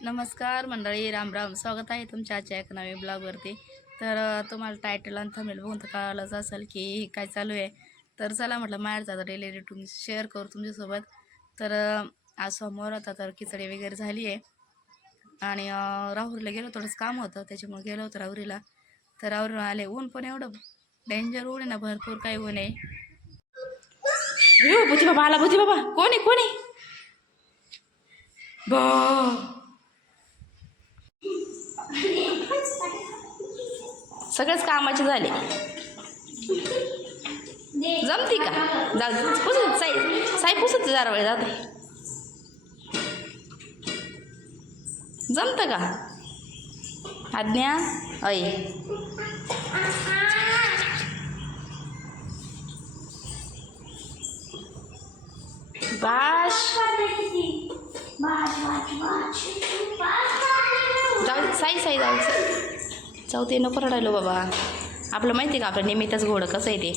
नमस्कार मंडळी राम राम. स्वागत आहे तुमच्या आजच्या एका नवीन ब्लॉगवरती. तर तुम्हाला टायटल आणि थमेल बघून तर कळालंच असेल की काय चालू आहे. तर चला म्हटलं माहेरचा आता डेली रिटून शेअर करू तुमच्यासोबत. तर आज समोर होता तर खिचडी वगैरे झाली आहे. आणि राहुरीला गेलो थोडंसं काम होतं त्याच्यामुळे गेलो होतं राहुरीला. तर राहुरीला आले ऊन पण एवढं डेंजर ऊन आहे ना भरपूर काही ऊन आहे. अयो बाबा आला बुजी बाबा. कोणी कोणी बा सगळेच कामाचे झाले जमती का जा पुसत साई साई पुसत जरा वेळ जाते जमतं का आज्ञा अय बाश जाऊ साई साई जाऊ जाऊ ते नको रडायलो बाबा. आपलं माहिती आहे का आपलं? निमित्तच घोडं कसं आहे ते?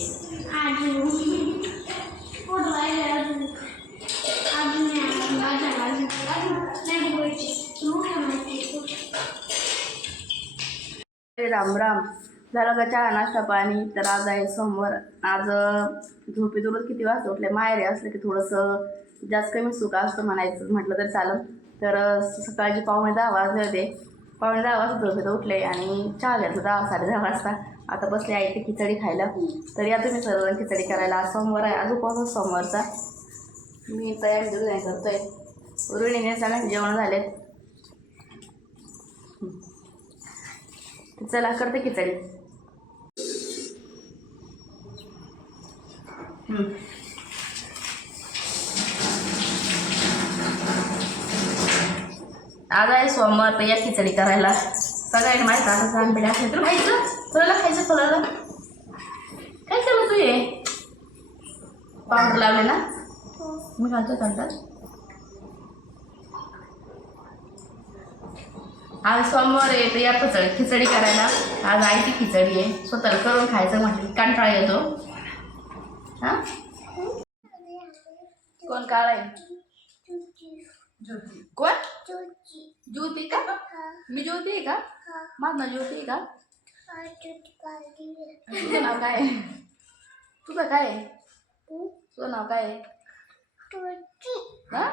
राम राम. झालं का चहा नाश्ता पाणी? तर आज आहे सोमवार. आज झोपेतूनच किती वाजता उठले? माहेरी असलं की थोडंसं जास्त कमी सुख असतं म्हणायचं म्हटलं तर चालेल. तर सकाळची सकाळचे पावणे दहा वाजले होते. पावणे दहा वाजता झोपेत उठले आणि चहा घेतला दहा साडे दहा वाजता. आता बसले आहे ते खिचडी खायला. तर या तुम्ही सर्व खिचडी करायला. आज सोमवार आहे. आज उपवास सोमवारचा? मी तयारी दुरुस्त करतोय. उरुळीने चांगले जेवण झालेत चला करते खिचडी. आज आहे सोमवार तर या खिचडी करायला. सगळ्यांनी माहिती आता सांग असेल तुला खायचं तुला खायचं फुलाला काय चालू तू ये पावडर लावले ना? मी घालतो कंटात आज सोमवार आहे तर या खिचडी खिचडी करायला. आज आईची खिचडी आहे. स्वतःला करून खायचं म्हटलं कंटाळा येतो. हा? कोण काळ आहे कोण? ज्योती. का? मी ज्योती आहे का? माझं नाव ज्योती आहे का? तुझं नाव काय तुझं काय आहे? तुझं नाव काय आहे? हा?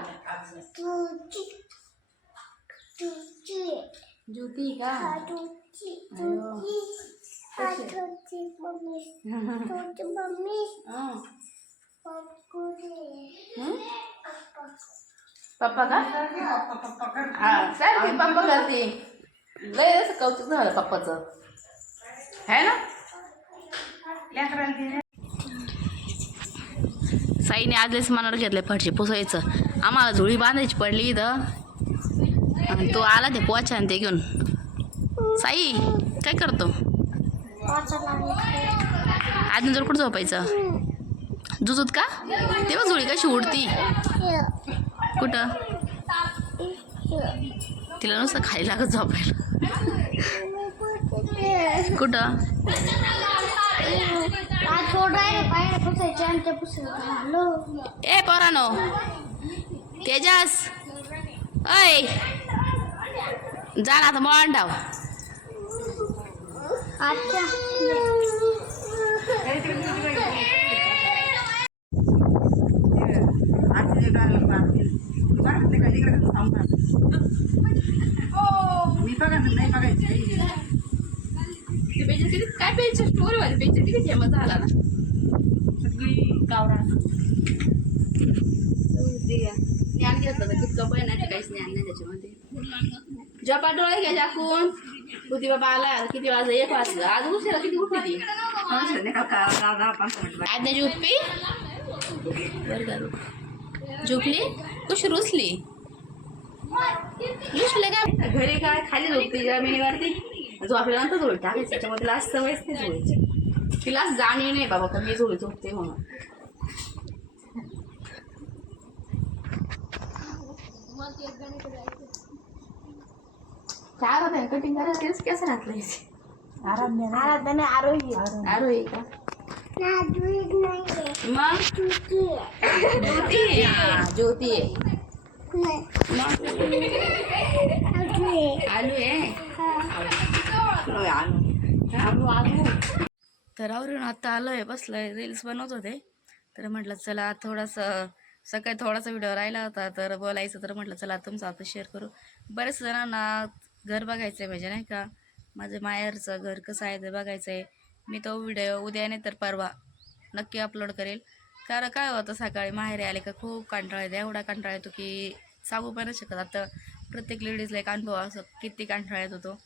ज्योती. का? हं. हं? पप्पा का हा सारखी पप्पा करते लय असं कौतुक झालं पप्पाचं है ना साईने आजलेच मनावर घेतलंय फडशी पुसायचं. आम्हाला झुळी बांधायची पडली इथं. आणि तो आला ते पोचा आणि ते घेऊन. साई काय करतो? आज जर कुठं झोपायचं? जुजूत का? तेव्हा झुळी कशी उडती? कुठं? तिला नुसतं खाली लागत झोपायला. कुठं? ए पोरानो. तेजस. ऐ जाण आता मळांडाव अच्छा जा ना काय पेजच्या स्टोरीवर पेजच्या किती झाला ना ज्ञान घेतलं तर पण नाही काहीच ज्ञान नाही त्याच्यामध्ये जपा डोळे घ्या जाकून होती बाबा आला किती वाजता एक वाजलं. आज उशिरा किती उठली? ती आज्ञा झोपी झोपली? उशीर रुसली घरी काय खाली झोपते जमिनीवरती झोपल्यानंतर झोळी टाकायची. त्याच्यामध्ये तिला आज सवयच नाही झोळीची तिला आज जाणीव नाही बाबा का मी झोळी झोपते म्हणून. चार होते कटिंग करायला तेच कसं घातलं. आराधना आरोही. आरोही का? मग? ज्योती हा, ज्योती आहे. आहे तर आवरून आता आलोय बसलोय रील्स बनवत होते. तर म्हटलं चला थोडासा सकाळी थोडासा व्हिडिओ राहिला होता तर बोलायचं तर म्हटलं चला तुमचं आता शेअर करू. बऱ्याच जणांना घर बघायचं आहे म्हणजे नाही का? माझं मायरचं घर कसं आहे ते बघायचं आहे मी तो व्हिडिओ उद्या नाही तर परवा नक्की अपलोड करेल. कारण काय होतं सकाळी? माहेरी आले का खूप कंटाळा येतो. एवढा कंटाळा येतो की सांगू पण शकत. आता प्रत्येक लेडीजला एक अनुभव असं किती कंटाळा येतो तो.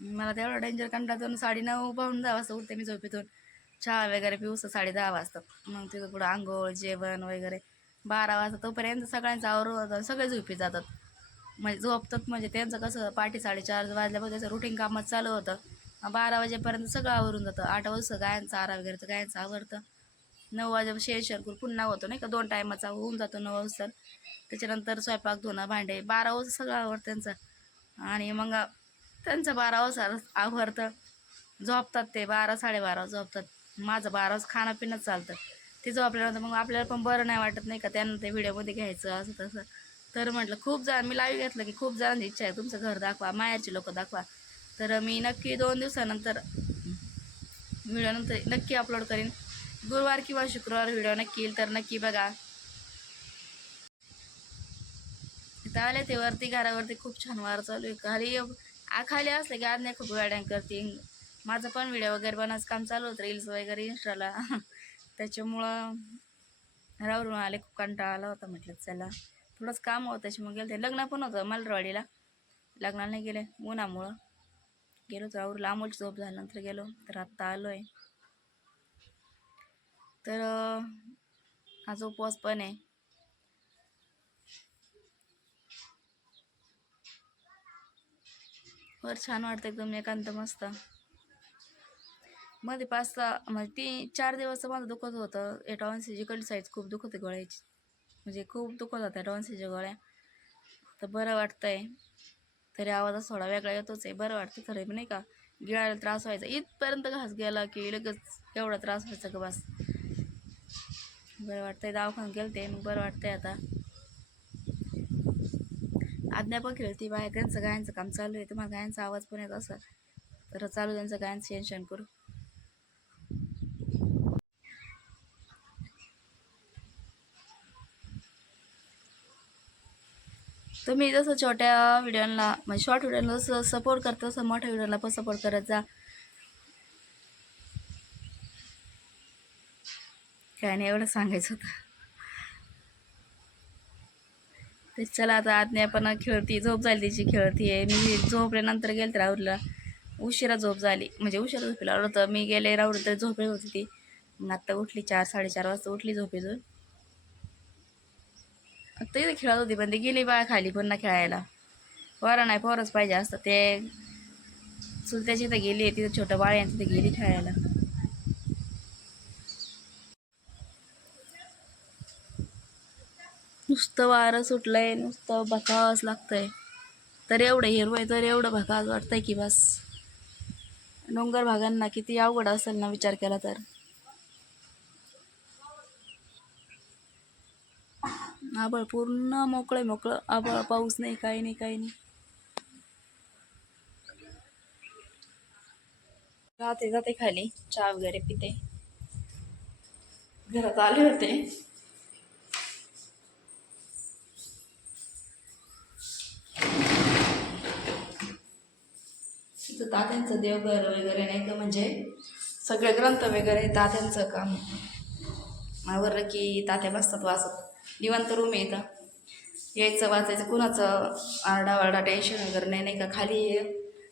मला तेवढा डेंजर कंटाळून साडे नऊ पाहून दहा वाजता उठते मी झोपेतून. चहा वगैरे पिऊस साडे दहा वाजता. मग तिथं पुढं आंघोळ जेवण वगैरे. बारा वाजता तोपर्यंत सगळ्यांचं आवरून होतं सगळे झोपी जातात. म्हणजे झोपतात म्हणजे त्यांचं कसं पाठी साडेचार वाजल्यापासून त्याचं रुटीन कामात चालू होतं. बारा वाजेपर्यंत सगळं आवरून जातं. आठ वाजता गायांचा आरा वगैरे तर गायांचा आवरतं नऊ वाजे शेअर पुन्हा होतो नाही का? दोन टायमाचा होऊन जातो नऊ वाजता. त्याच्यानंतर स्वयंपाक धुणं भांडे बारा वाजता सगळं आवडतं त्यांचं. आणि मग त्यांचं बारा वाजता आवरतं. झोपतात ते बारा साडेबारा झोपतात. माझं बारा वाज खाणं पिणं चालतं. ते झोपल्यानंतर मग आपल्याला पण बरं नाही वाटत नाही का? त्यांना ते व्हिडिओमध्ये घ्यायचं असं तसं तर म्हटलं खूप जण मी लाईव्ह घेतलं की खूप जणांची इच्छा आहे तुमचं घर दाखवा माहेरची लोक दाखवा. तर मी नक्की दोन दिवसानंतर व्हिडिओनंतर नक्की अपलोड करीन. गुरुवार किंवा शुक्रवार व्हिडिओ नक्की येईल तर नक्की बघा. इथं आले ते वरती घरावरती खूप छान वार चालू आहे. खाली आखाली खाली असले की आज नाही खूप गाड्या करते. माझं पण व्हिडिओ वगैरे बनवायचं काम चालू होतं रील्स वगैरे इंस्टाला त्याच्यामुळं रावरून आले खूप कंटाळा आला होता म्हटलं चला. थोडंच काम होतं त्याच्यामुळे गेलं ते लग्न पण होतं मलरवाडीला. लग्नाला नाही गेले उन्हामुळं. गेलो तर आवरून लांबूच झोप झाल्यानंतर गेलो तर आत्ता आलो आहे तर आज उपवास पण आहे. वर छान वाटतं एकदम एकांत मस्त. मध्ये पाच सहा म्हणजे तीन चार दिवस माझं दुखत होतं. एटॉन्सीची कडी साईज खूप दुखत होते गोळ्याची. म्हणजे खूप दुखत होत्या एटॉन्सीच्या गोळ्या. तर बरं वाटतंय. तरी आवाज थोडा वेगळा येतोच आहे. बरं वाटतं खरं पण नाही का? गिळायला त्रास व्हायचा. इथपर्यंत घास गेला की लगेच एवढा त्रास व्हायचा का बस. बरं वाटतंय गेलं गेलते मग बरं वाटतंय आता. आज्ञा पण खेळती बाहेर. त्यांचं गायांचं काम चालू आहे. तुम्हाला गायांचा आवाज पण येत असं तर चालू त्यांचं गायांचं टेन्शन करू. तुम्ही जसं छोट्या व्हिडिओला म्हणजे शॉर्ट व्हिडिओला जसं सपोर्ट करता तसं मोठ्या व्हिडिओला पण सपोर्ट करत जा. काय नाही एवढं सांगायचं होतं. ते चला आता आज्ञा पण खेळती झोप झाली तिची खेळती आहे. मी झोपल्यानंतर गेले तर राहुलला. उशिरा झोप झाली. म्हणजे उशिरा झोपेला होतं. मी गेले राहुल तर झोपली होती ती. मग आत्ता उठली चार साडेचार वाजता उठली झोपेजून आता खेळत होती पण ती गेली बाळ खाली पुन्हा खेळायला. पोरं नाही पोरच पाहिजे असतं. ते चुलत्याची तर गेली तिथं छोटं बाळ आहे तिथे गेली खेळायला. नुसतं वारं सुटलंय नुसतं भकास लागतंय. तर एवढं हिरवं आहे तर एवढं भकास वाटतंय की बस. डोंगर भागांना किती अवघड असेल ना विचार केला तर. आभाळ पूर्ण मोकळं मोकळं. आबळ पाऊस नाही काही नाही काही नाही. जाते जाते खाली. चहा वगैरे पिते. घरात आले होते. तिथं तात्यांचं देवघर वगैरे नाही का म्हणजे सगळे ग्रंथ वगैरे तात्यांचं काम. आवरलं की तात्या बसतात वाचत निवांत रूम आहे इथं. यायचं वाचायचं कुणाचं आरडावारडा टेन्शन वगैरे नाही नाही का? खाली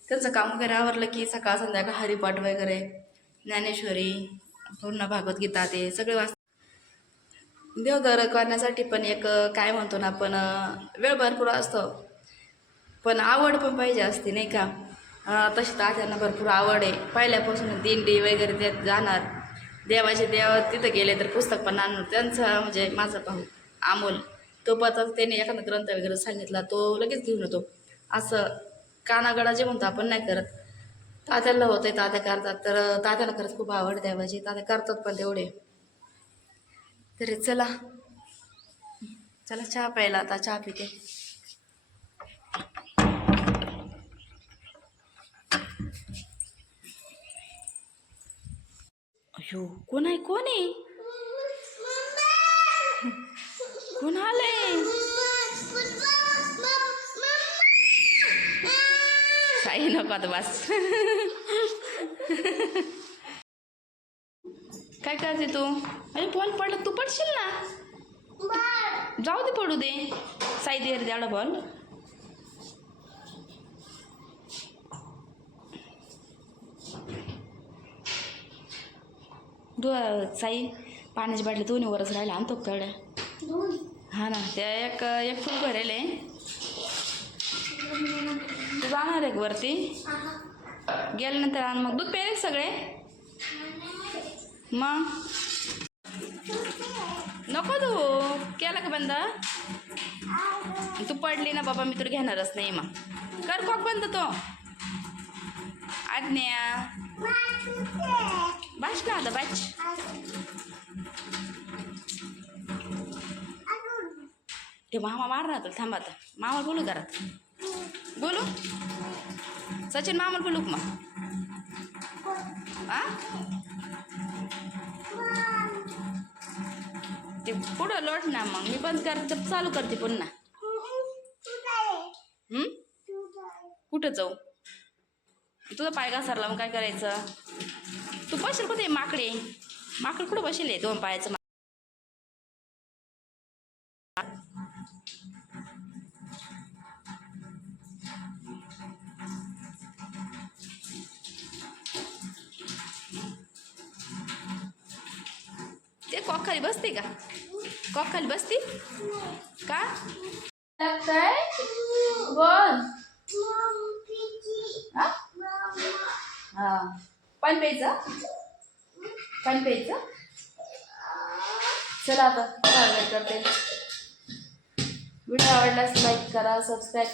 त्यांचं काम वगैरे आवरलं की सकाळ संध्याकाळ हरिपाठ वगैरे. ज्ञानेश्वरी पूर्ण भागवतगीता ते सगळे वाच देवघर करण्यासाठी पण एक काय म्हणतो ना आपण वेळ भरपूर असतो. पण आवड पण पाहिजे असते नाही का? तशी तात्यांना भरपूर आवड आहे. पहिल्यापासून दिंडी वगैरे त्यात जाणार. देवाचे देव तिथं गेले तर पुस्तक पण आणून त्यांचं म्हणजे माझा पाहू अमोल तो पता त्याने एखादा ग्रंथ वगैरे सांगितला तो लगेच घेऊन येतो. असं कानागडा जे म्हणतो आपण नाही करत. तात्याला होतंय तात्या करतात. तर तात्याला खरंच खूप आवड आहे देवाची. तात्या करतात पण तेवढे. तरी चला. चला चहा प्यायला आता चहा पिते. अयो कोण आहे कोण आहे? कोण आलंय? साई नको आता बस. काय करते तू? अरे बॉल पडला. तू पडशील ना? जाऊ दे पडू दे. साई दे रे तेवढा बॉल दो साई पाण्याची बाटली दोन्ही वरच राहिल्या आणतो का तेवढ्या हा ना त्या एक एक फुल भरेल आहे. तू जाणार एक वरती. गेल्यानंतर आण मग. दूध प्यायल सगळे? मग? नको तू. केला का बंद? तू पडली ना बाबा मी तुला घेणारच नाही मग. कर कॉक बंद तो. आज्ञा. ना आता बाच ते मामा मारणार तुला थांबा आता मामा बोलू घरात बोलू सचिन मामा बोलू मग आ ते पुढं लोट ना मग मी बंद करते तर चालू करते पुन्हा? कुठं जाऊ तुझा पाय घसरला मग काय करायचं तू बसेल कुठे? माकडे. माकड कुठं बसेल आहे दोन पायाचं ते कॉक खाली बसते का? कॉक खाली बसते? का? लागतंय? बोल. हा. पनपेचं पनपेचं चला आता करते व्हिडिओ आवडल्यास लाईक करा सबस्क्राईब